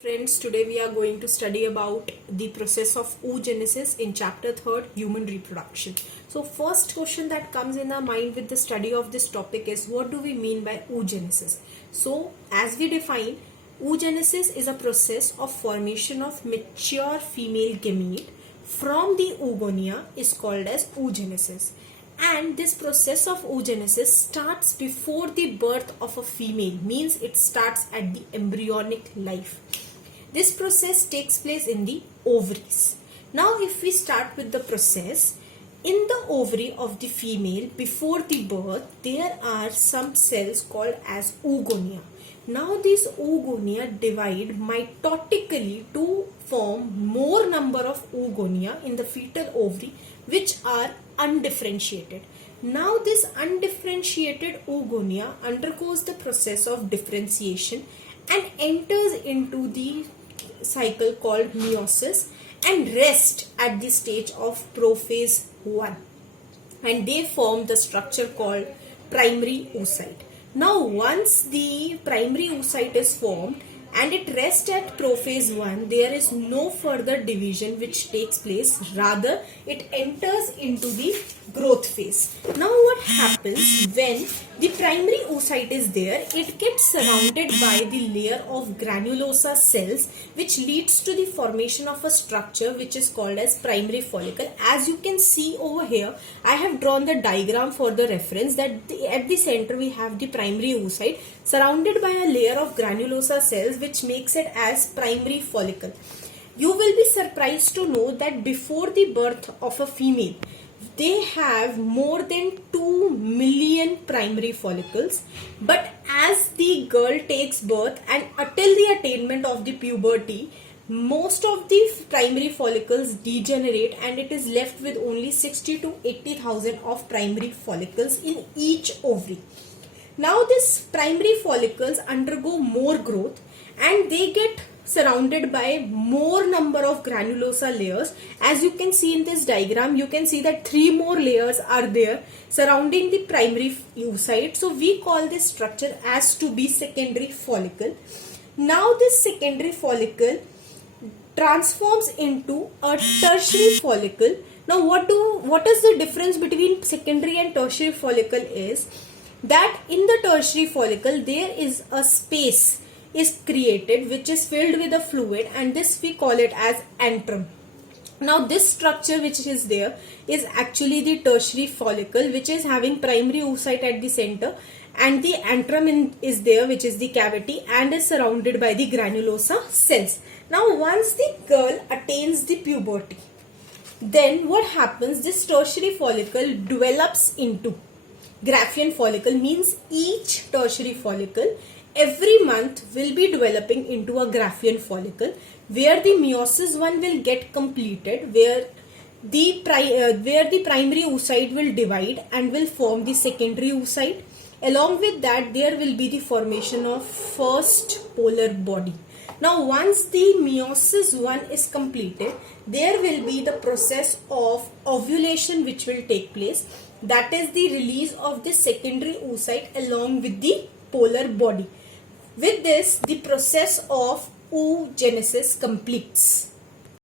Friends, today we are going to study about the process of oogenesis in chapter 3rd, human reproduction. So first question that comes in our mind with the study of this topic is, what do we mean by oogenesis? So as we define, oogenesis is a process of formation of mature female gamete from the oogonia is called as oogenesis. And this process of oogenesis starts before the birth of a female, means it starts at the embryonic life. This process takes place in the ovaries. Now if we start with the process, in the ovary of the female before the birth, there are some cells called as oogonia. Now these oogonia divide mitotically to form more number of oogonia in the fetal ovary, which are undifferentiated. Now this undifferentiated oogonia undergoes the process of differentiation and enters into the cycle called meiosis and rest at the stage of prophase 1, and they form the structure called primary oocyte. Now once the primary oocyte is formed and it rests at prophase 1, there is no further division which takes place, rather it enters into the growth phase. Now what happens when the primary oocyte is there? It gets surrounded by the layer of granulosa cells, which leads to the formation of a structure which is called as primary follicle. As you can see over here, I have drawn the diagram for the reference that at the center we have the primary oocyte surrounded by a layer of granulosa cells, which makes it as primary follicle. You will be surprised to know that before the birth of a female, they have more than 2 million primary follicles, but as the girl takes birth and until the attainment of the puberty, most of the primary follicles degenerate and it is left with only 60 to 80,000 of primary follicles in each ovary. Now these primary follicles undergo more growth and they get surrounded by more number of granulosa layers. As you can see in this diagram, you can see that 3 more layers are there surrounding the primary oocyte. So we call this structure as to be secondary follicle. Now this secondary follicle transforms into a tertiary follicle. Now what is the difference between secondary and tertiary follicle is that in the tertiary follicle there is a space is created which is filled with a fluid, and this we call it as antrum. Now this structure which is there is actually the tertiary follicle, which is having primary oocyte at the center, and the antrum is there, which is the cavity, and is surrounded by the granulosa cells. Now once the girl attains the puberty, then what happens, this tertiary follicle develops into Graafian follicle, means each tertiary follicle every month will be developing into a Graafian follicle, where the meiosis 1 will get completed, where the primary oocyte will divide and will form the secondary oocyte. Along with that, there will be the formation of first polar body. Now once the meiosis 1 is completed, there will be the process of ovulation which will take place. That is the release of the secondary oocyte along with the polar body. With this, the process of oogenesis completes.